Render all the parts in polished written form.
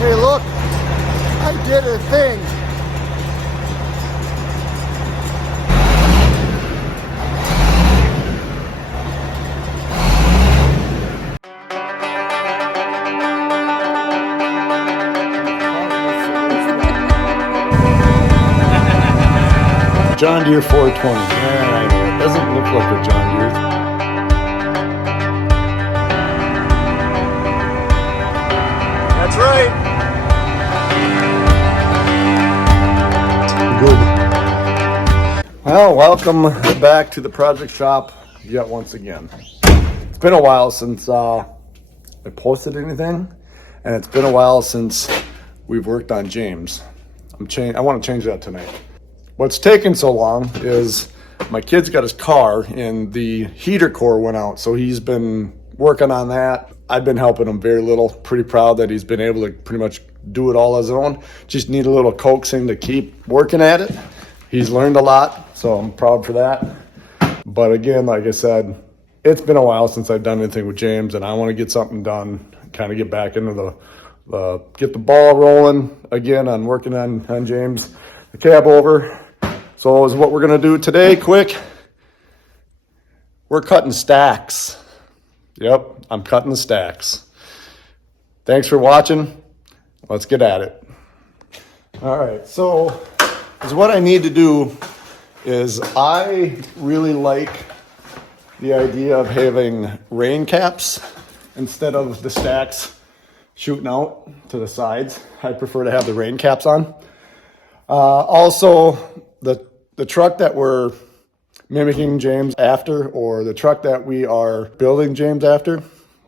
Hey look, I did a thing. John Deere 420. Yeah, it doesn't look like a John Deere. That's right. Good. Well, welcome back to the project shop yet once again. It's been a while since I posted anything, and it's been a while since we've worked on James. I want to change that tonight. What's taken so long is my kid's got his car and the heater core went out, so he's been working on that. I've been helping him very little. Pretty proud that he's been able to pretty much do it all on his own. Just need a little coaxing to keep working at it. He's learned a lot, so I'm proud for that. But again, like I said, it's been a while since I've done anything with James, and I want to get something done, kind of get back into get the ball rolling again on working on James, the Cabover. So is what we're going to do today, quick. We're cutting stacks. Yep, I'm cutting the stacks. Thanks for watching. Let's get at it. All right, so what I need to do is I really like the idea of having rain caps instead of the stacks shooting out to the sides. I prefer to have the rain caps on. Also, the truck that we're mimicking James after, or the truck that we are building James after,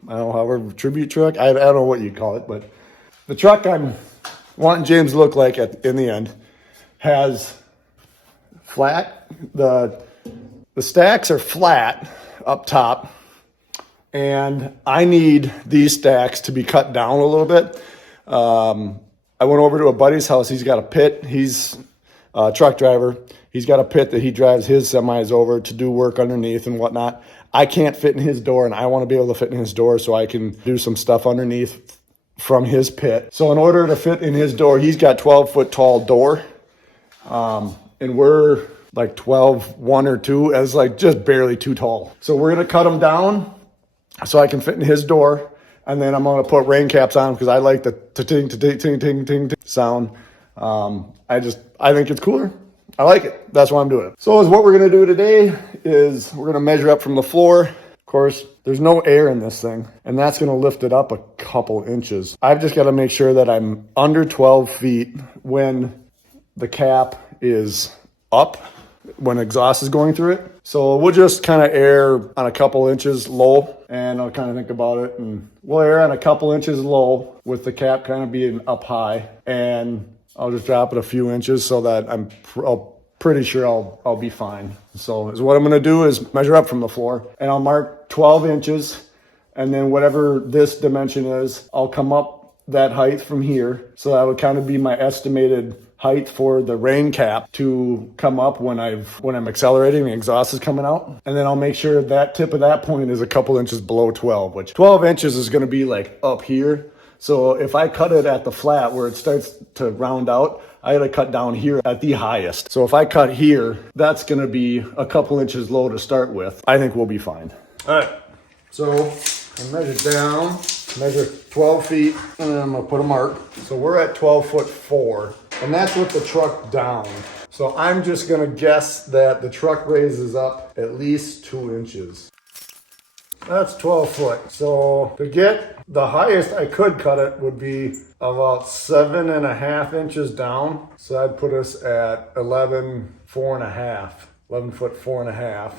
I don't know, however, tribute truck, I don't know what you call it, but the truck I'm wanting James to look like in the end has flat, the stacks are flat up top, and I need these stacks to be cut down a little bit. I went over to a buddy's house. He's got a pit. He's a truck driver. He's got a pit that he drives his semis over to do work underneath and whatnot. I can't fit in his door, and I want to be able to fit in his door so I can do some stuff underneath from his pit. So in order to fit in his door, he's got 12-foot tall door, and we're like 12, 1 or 2, as like just barely too tall. So we're going to cut them down so I can fit in his door. And then I'm going to put rain caps on because I like the ting, ting, ting, ting, ting sound. I think it's cooler. I like it. That's why I'm doing it. So what we're going to do today is we're going to measure up from the floor. Of course, there's no air in this thing, and that's going to lift it up a couple inches. I've just got to make sure that I'm under 12 feet when the cap is up, when exhaust is going through it. So we'll just kind of air on a couple inches low, and I'll kind of think about it, and we'll air on a couple inches low with the cap kind of being up high, and I'll just drop it a few inches so that I'm pretty sure I'll be fine. So what I'm going to do is measure up from the floor, and I'll mark 12 inches, and then whatever this dimension is, I'll come up that height from here. So that would kind of be my estimated height for the rain cap to come up when I'm accelerating, the exhaust is coming out. And then I'll make sure that tip of that point is a couple inches below 12, which 12 inches is going to be like up here. So if I cut it at the flat where it starts to round out, I got to cut down here at the highest. So if I cut here, that's going to be a couple inches low to start with. I think we'll be fine. All right. So I measure down, measure 12 feet, and then I'm going to put a mark. So we're at 12'4", and that's with the truck down. So I'm just going to guess that the truck raises up at least 2 inches. That's 12 foot. So to get the highest I could cut it would be about 7.5 inches down. So that'd put us at 11'4.5", 11'4.5".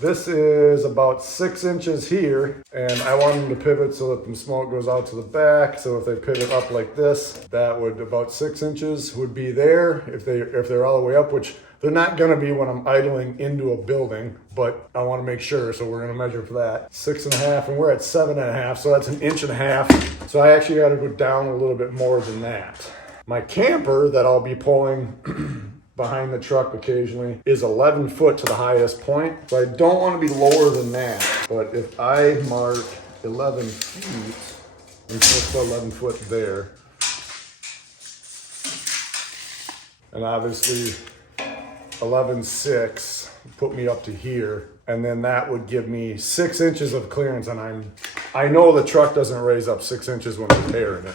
This is about 6 inches here, and I want them to pivot so that the smoke goes out to the back. So if they pivot up like this, that would about 6 inches would be there if they're all the way up, which they're not going to be when I'm idling into a building, but I want to make sure, so we're going to measure for that. 6.5, and we're at 7.5, so that's 1.5 inches. So I actually got to go down a little bit more than that. My camper that I'll be pulling behind the truck occasionally is 11 foot to the highest point, so I don't want to be lower than that. But if I mark 11 feet and put 11 foot there, And obviously 11.6 put me up to here. And then that would give me 6 inches of clearance. And I know the truck doesn't raise up 6 inches when there's air in it.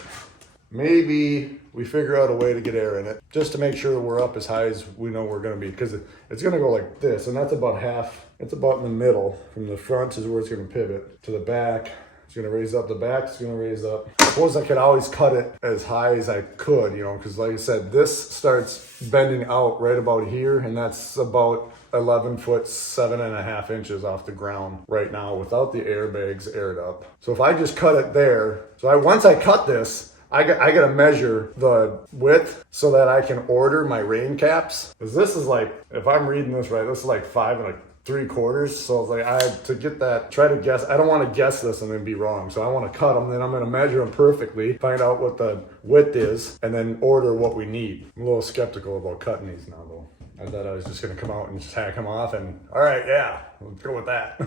Maybe we figure out a way to get air in it just to make sure that we're up as high as we know we're gonna be, because it's gonna go like this, and that's about half, it's about in the middle. From the front is where it's gonna pivot. To the back, it's gonna raise up. The back is gonna raise up. I suppose I could always cut it as high as I could, you know, because like I said, this starts bending out right about here, and that's about 11 foot 7.5 inches off the ground right now without the airbags aired up. So if I just cut it there, once I cut this, I got to measure the width so that I can order my rain caps. Because this is like, if I'm reading this right, this is like 5 3/4. So it's like to get that, try to guess. I don't want to guess this and then be wrong. So I want to cut them, then I'm going to measure them perfectly, find out what the width is, and then order what we need. I'm a little skeptical about cutting these now though. I thought I was just going to come out and just hack them off and, all right, yeah, let's go with that.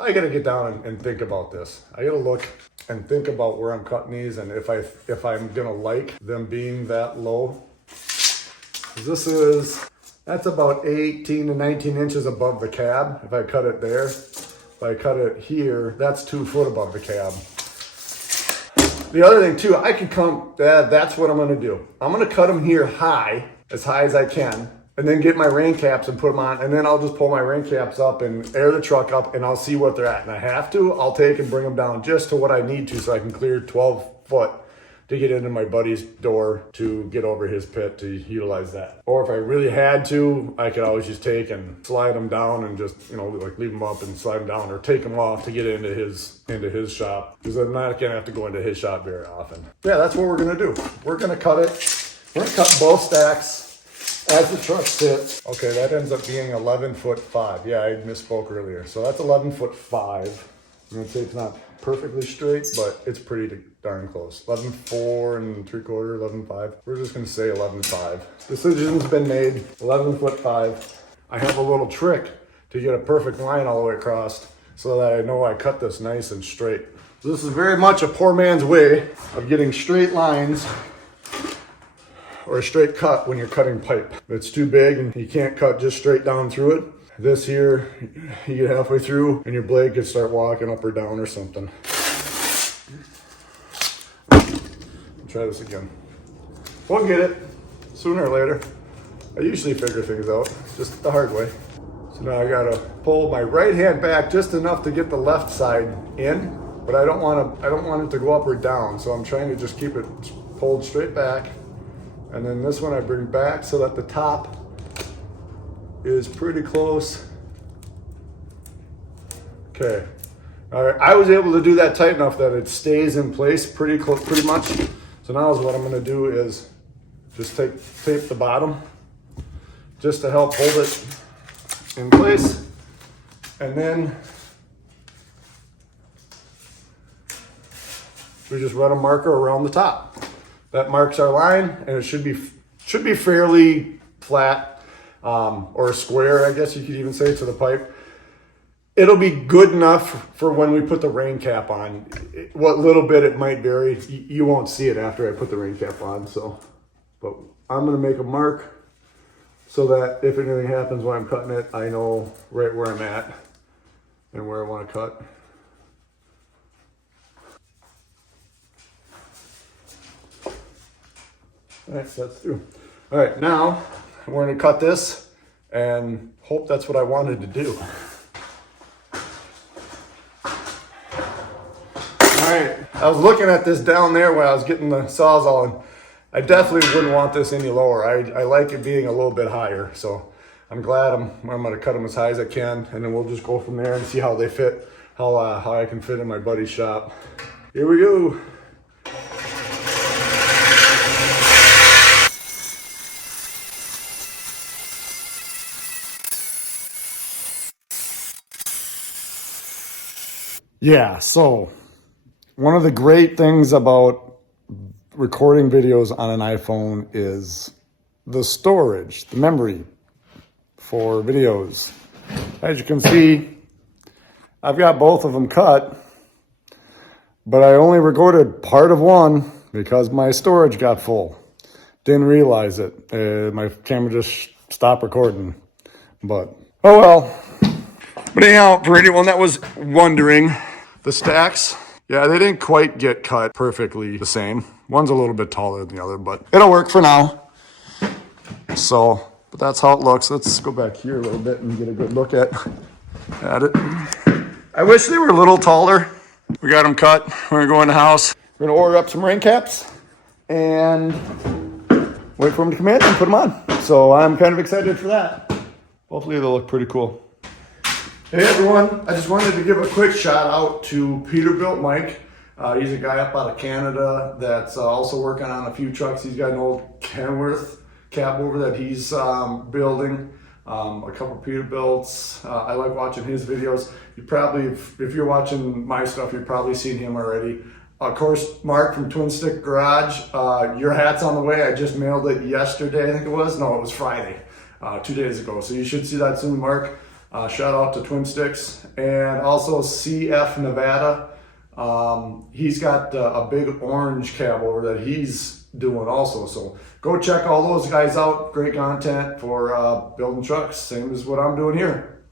I got to get down and think about this. I got to look and think about where I'm cutting these, and if I'm gonna like them being that low. That's about 18 to 19 inches above the cab. If I cut it there, if I cut it here, that's 2 foot above the cab. The other thing too, I can come, that's what I'm gonna do. I'm gonna cut them here high as I can, and then get my rain caps and put them on, and then I'll just pull my rain caps up and air the truck up, and I'll see what they're at. And I have to, I'll take and bring them down just to what I need to, so I can clear 12 foot to get into my buddy's door to get over his pit to utilize that. Or if I really had to, I could always just take and slide them down and just, you know, like leave them up and slide them down, or take them off to get into his shop, because I'm not gonna have to go into his shop very often. Yeah, that's what we're gonna do. We're gonna cut it. We're gonna cut both stacks as the truck sits. Okay, that ends up being 11 foot 5. Yeah, I misspoke earlier. So that's 11 foot 5. I'm gonna say it's not perfectly straight, but it's pretty darn close. 11.4 3/4, 11.5. We're just gonna say 11.5. Decision's been made, 11 foot 5. I have a little trick to get a perfect line all the way across so that I know I cut this nice and straight. So this is very much a poor man's way of getting straight lines, or a straight cut when you're cutting pipe. If it's too big and you can't cut just straight down through it, this here, you get halfway through and your blade could start walking up or down or something. Try this again. We'll get it sooner or later. I usually figure things out, just the hard way. So now I gotta pull my right hand back just enough to get the left side in, but I don't want it to go up or down. So I'm trying to just keep it pulled straight back. And then this one I bring back so that the top is pretty close. Okay. All right, I was able to do that tight enough that it stays in place pretty much. So now what I'm gonna do is just tape the bottom just to help hold it in place. And then we just run a marker around the top. That marks our line, and it should be fairly flat, or square, I guess you could even say, to the pipe. It'll be good enough for when we put the rain cap on. What little bit it might vary, you won't see it after I put the rain cap on. So, but I'm gonna make a mark so that if anything happens when I'm cutting it, I know right where I'm at and where I want to cut. All right, so that's through. All right, now we're gonna cut this and hope that's what I wanted to do. All right, I was looking at this down there when I was getting the Sawzall, and I definitely wouldn't want this any lower. I like it being a little bit higher, so I'm glad I'm gonna cut them as high as I can, and then we'll just go from there and see how they fit, how I can fit in my buddy's shop. Here we go. Yeah, so one of the great things about recording videos on an iPhone is the storage, the memory for videos. As you can see, I've got both of them cut, but I only recorded part of one because my storage got full. Didn't realize it. My camera just stopped recording. But, oh well. But anyhow, for anyone that was wondering, the stacks, yeah, they didn't quite get cut perfectly the same. One's a little bit taller than the other, but it'll work for now. So, but that's how it looks. Let's go back here a little bit and get a good look at it. I wish they were a little taller. We got them cut. We're gonna go in the house. We're gonna order up some rain caps and wait for them to come in and put them on. So I'm kind of excited for that. Hopefully they'll look pretty cool. Hey everyone, I just wanted to give a quick shout out to Peterbilt Mike. He's a guy up out of Canada that's also working on a few trucks. He's got an old Kenworth Cabover that he's building. A couple Peterbilts. I like watching his videos. You probably, if you're watching my stuff, you've probably seen him already. Of course, Mark from Twin Stick Garage, your hat's on the way. I just mailed it yesterday, I think it was. No, it was Friday, 2 days ago. So you should see that soon, Mark. Shout out to Twin Sticks. And also CF Nevada. He's got a big orange cab over that he's doing also. So go check all those guys out. Great content for building trucks. Same as what I'm doing here.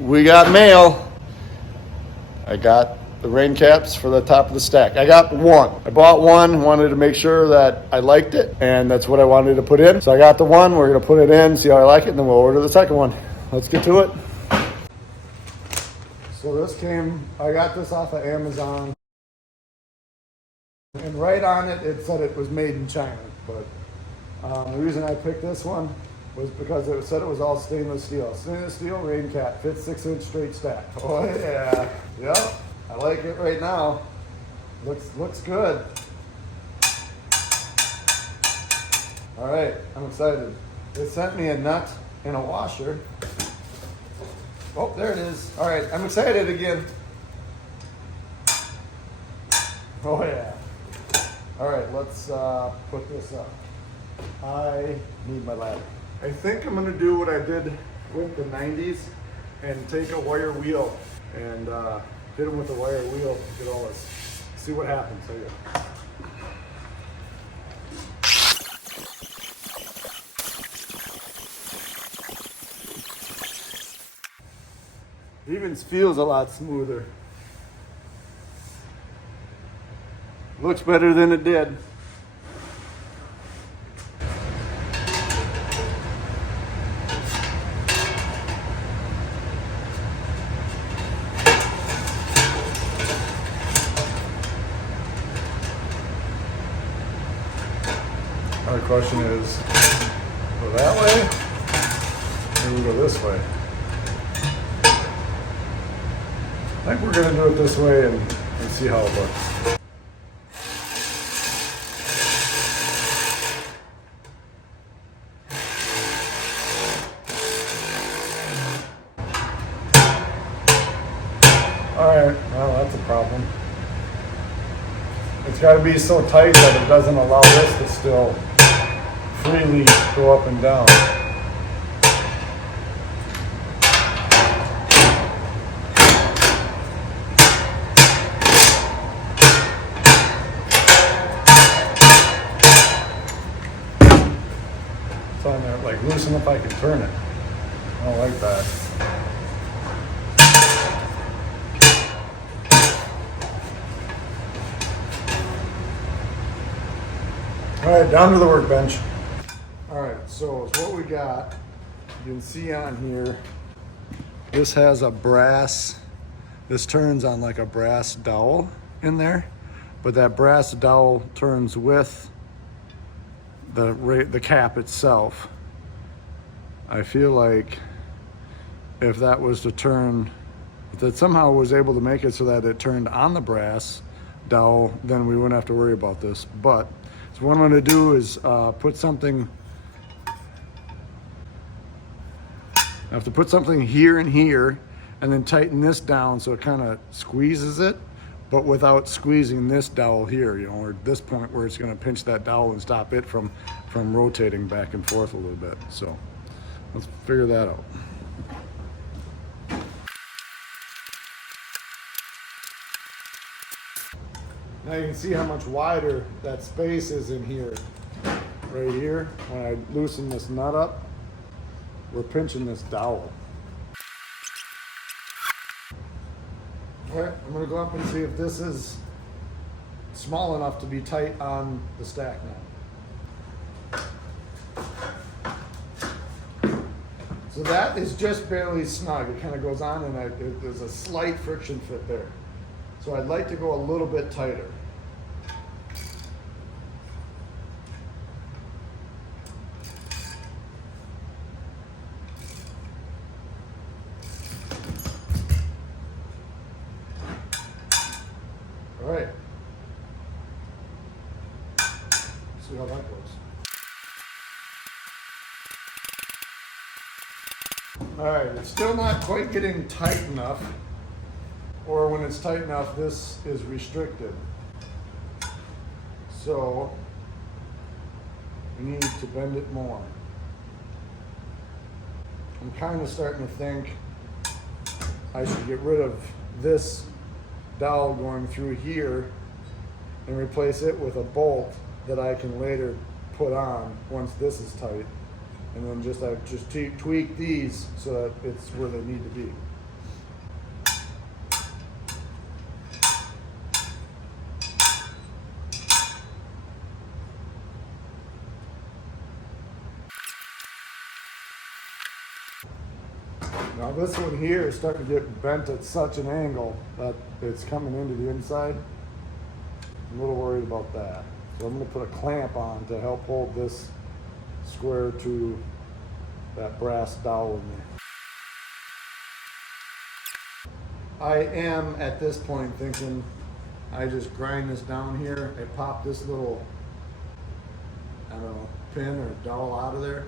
We got mail. I got the rain caps for the top of the stack. I got one. I bought one, wanted to make sure that I liked it, and that's what I wanted to put in. So I got the one. We're going to put it in, see how I like it, and then we'll order the second one. Let's get to it. So this I got this off of Amazon. And right on it, it said it was made in China. But the reason I picked this one was because it said it was all stainless steel. Stainless steel rain cap, fits 6-inch straight stack. Oh yeah, yep, I like it right now. Looks good. All right, I'm excited. They sent me a nut and a washer. Oh, there it is. All right, I'm excited again. Oh yeah. All right, let's put this up. I need my ladder. I think I'm gonna do what I did with the 90s and take a wire wheel and hit them with a wire wheel to get all this. See what happens. There you go. It even feels a lot smoother. Looks better than it did. Now the question is, go that way, or we go this way? I think we're gonna do it this way and see how it looks. All right, well, that's a problem. It's got to be so tight that it doesn't allow this to still freely go up and down. It's on there, like, loosen if I can turn it. I don't like that. All right, down to the workbench. All right, so it's what we got. You can see on here, this has a brass, this turns on like a brass dowel in there, but that brass dowel turns with the cap itself. I feel like if that was to turn, if that somehow was able to make it so that it turned on the brass dowel, then we wouldn't have to worry about this. But so what I'm going to do is put something, I have to put something here and here and then tighten this down so it kind of squeezes it, but without squeezing this dowel here, you know, or this point where it's going to pinch that dowel and stop it from rotating back and forth a little bit. So let's figure that out. Now you can see how much wider that space is in here. Right here, when I loosen this nut up, we're pinching this dowel. All right, I'm gonna go up and see if this is small enough to be tight on the stack now. So that is just barely snug. It kind of goes on and there's a slight friction fit there. So I'd like to go a little bit tighter. All right. See how that goes. All right, it's still not quite getting tight enough, or when it's tight enough, this is restricted. So we need to bend it more. I'm kind of starting to think I should get rid of this dowel going through here and replace it with a bolt that I can later put on once this is tight, and then just tweak these so that it's where they need to be. Now this one here is starting to get bent at such an angle that it's coming into the inside. I'm a little worried about that. So I'm going to put a clamp on to help hold this square to that brass dowel in there. I am at this point thinking I just grind this down here. I pop this little, I don't know, pin or dowel out of there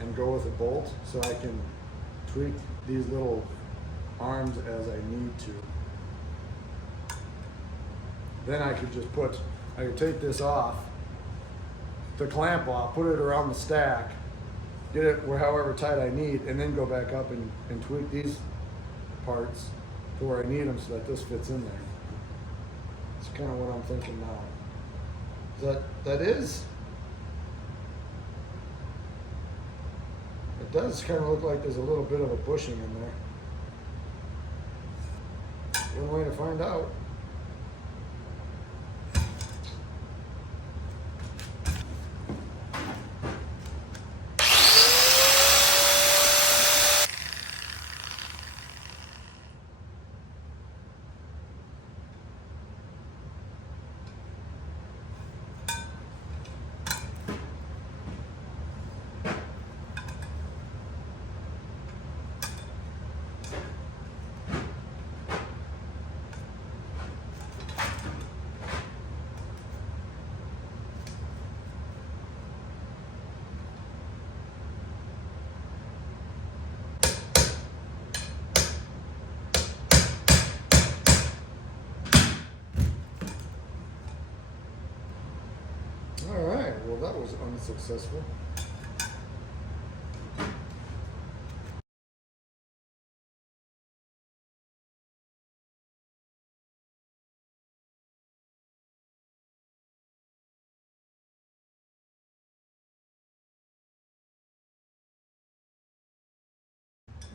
and go with a bolt so I can tweak these little arms as I need to. Then I could just I could take this off, the clamp off, put it around the stack, get it however tight I need, and then go back up and tweak these parts to where I need them so that this fits in there. That's kind of what I'm thinking now. That is? It does kind of look like there's a little bit of a bushing in there. One way to find out. All right, well that was unsuccessful.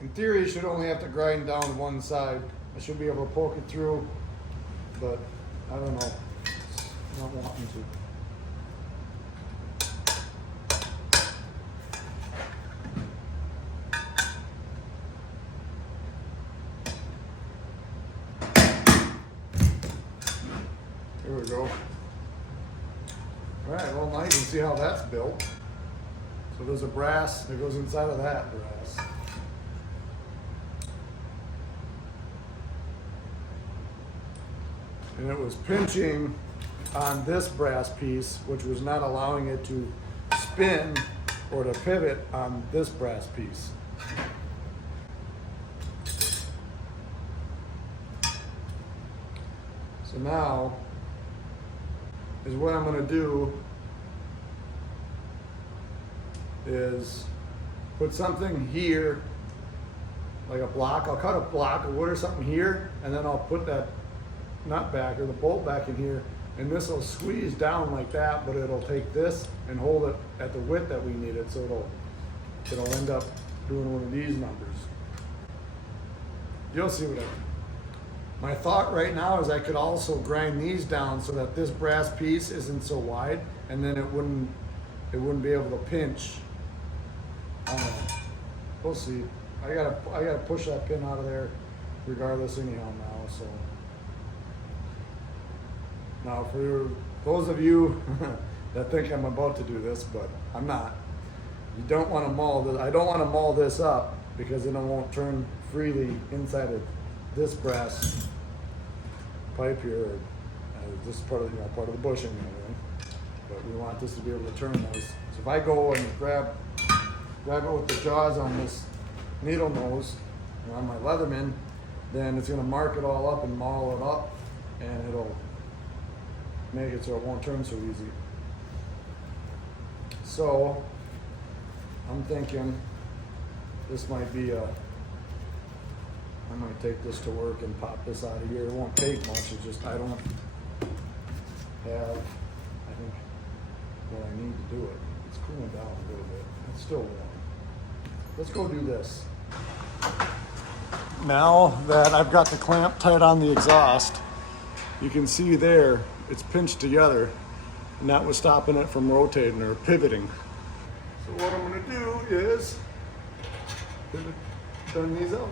In theory, you should only have to grind down one side. I should be able to poke it through, but I don't know. It's not wanting to. There we go. All right, well now you can see how that's built. So there's a brass that goes inside of that brass. And it was pinching on this brass piece, which was not allowing it to spin or to pivot on this brass piece. So now is what I'm going to do is put something here, like a block. I'll cut a block of wood or something here, and then I'll put that nut back or the bolt back in here, and this will squeeze down like that, but it'll take this and hold it at the width that we need it, so it'll end up doing one of these numbers. You'll see what I mean. My thought right now is I could also grind these down so that this brass piece isn't so wide, and then it wouldn't be able to pinch. We'll see. I gotta push that pin out of there regardless anyhow now. So now for those of you that think I'm about to do this, but I'm not. You don't want to maul this. I don't want to maul this up because then it won't turn freely inside of this brass pipe here. This is part of part of the bushing and everything. But we want this to be able to turn those. So if I go and grab it with the jaws on this needle nose on my Leatherman, then it's going to mark it all up and maul it up, and it'll make it so it won't turn so easy. So I'm thinking this might be I might take this to work and pop this out of here. It won't take much. It's just I don't have, I think, what I need to do it. It's cooling down a little bit. It's still warm. Let's go do this. Now that I've got the clamp tight on the exhaust, you can see there it's pinched together, and that was stopping it from rotating or pivoting. So what I'm going to do is turn these out.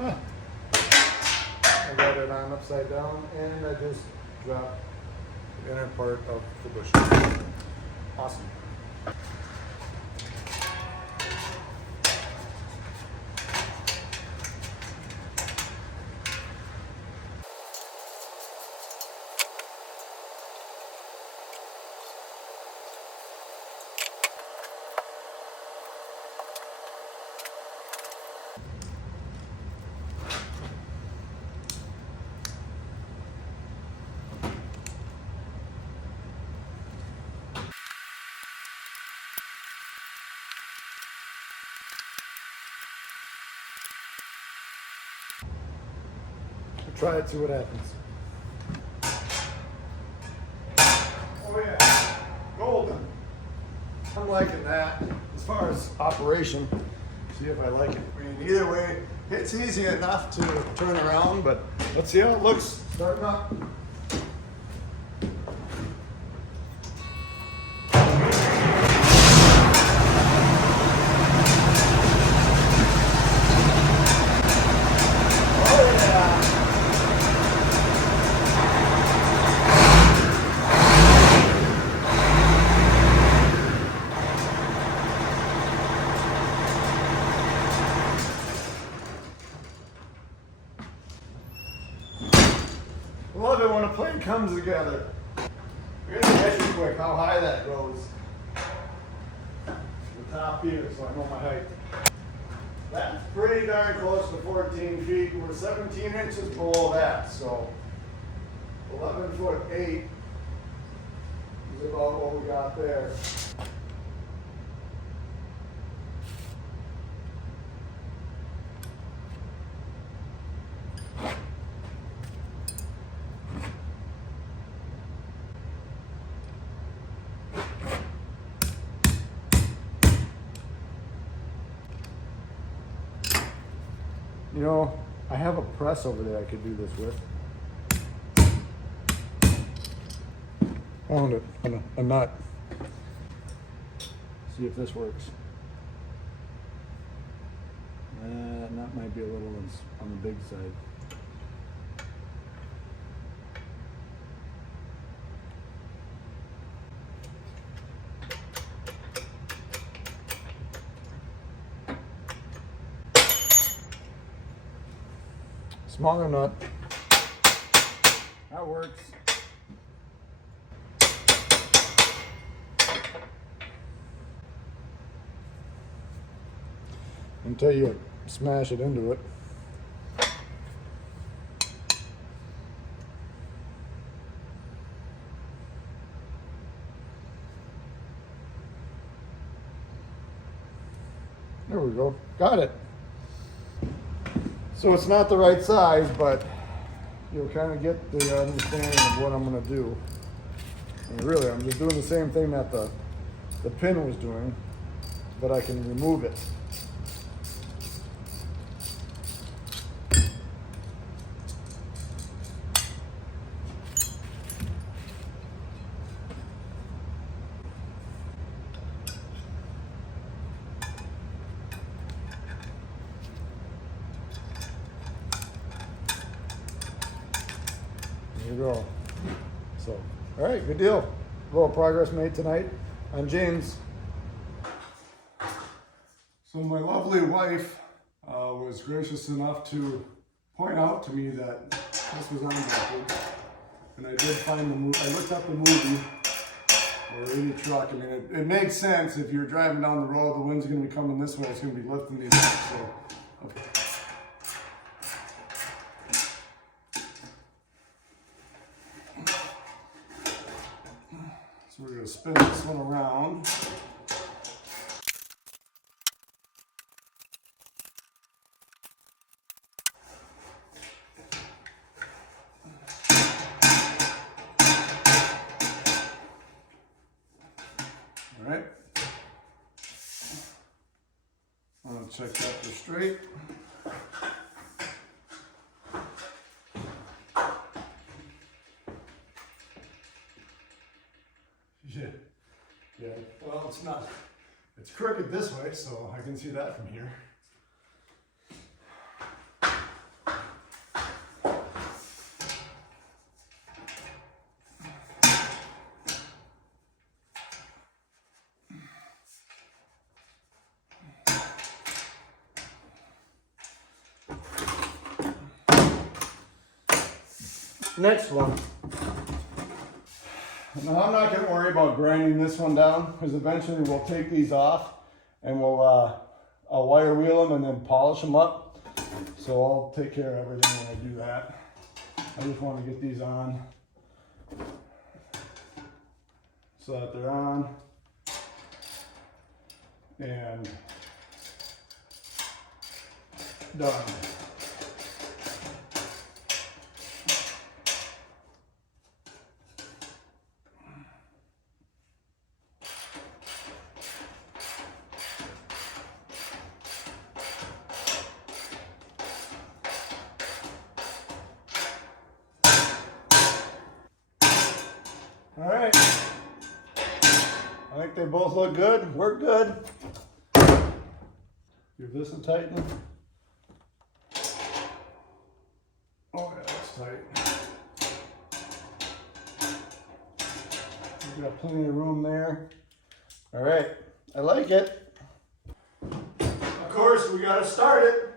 I got it on upside down, and I just dropped the inner part of the bushing. Awesome. Try it, see what happens. Oh yeah, golden. I'm liking that. As far as operation, see if I like it. I mean, either way, it's easy enough to turn around, but let's see how it looks starting up. Love it when a plane comes together. We're gonna measure quick how high that goes. The top here, so I know my height. That's pretty darn close to 14 feet. We're 17 inches below that, so 11'8" is about what we got there. You know, I have a press over there I could do this with. Found it on a nut. See if this works. That nut might be a little on the big side. Smaller nut. That works. Until you smash it into it. There we go. Got it. So it's not the right size, but you'll kind of get the understanding of what I'm going to do. And really, I'm just doing the same thing that the pin was doing, but I can remove it. There you go. So, all right, good deal. A little progress made tonight on James. So my lovely wife was gracious enough to point out to me that this was on backwards. And I did find the movie. I looked up the movie or any truck. I mean, it makes sense. If you're driving down the road, the wind's going to be coming this way. It's going to be lifting these up. So, okay. So we're going to spin this one around. All right. I'll check that for straight. Yeah, well, it's not, it's crooked this way, so I can see that from here. Next one. Now I'm not going to worry about grinding this one down because eventually we'll take these off and we'll I'll wire wheel them and then polish them up. So I'll take care of everything when I do that. I just want to get these on so that they're on and done. All right, I think they both look good. We're good. Give this a tighten. Oh yeah, that's tight. We've got plenty of room there. All right, I like it. Of course, we got to start it.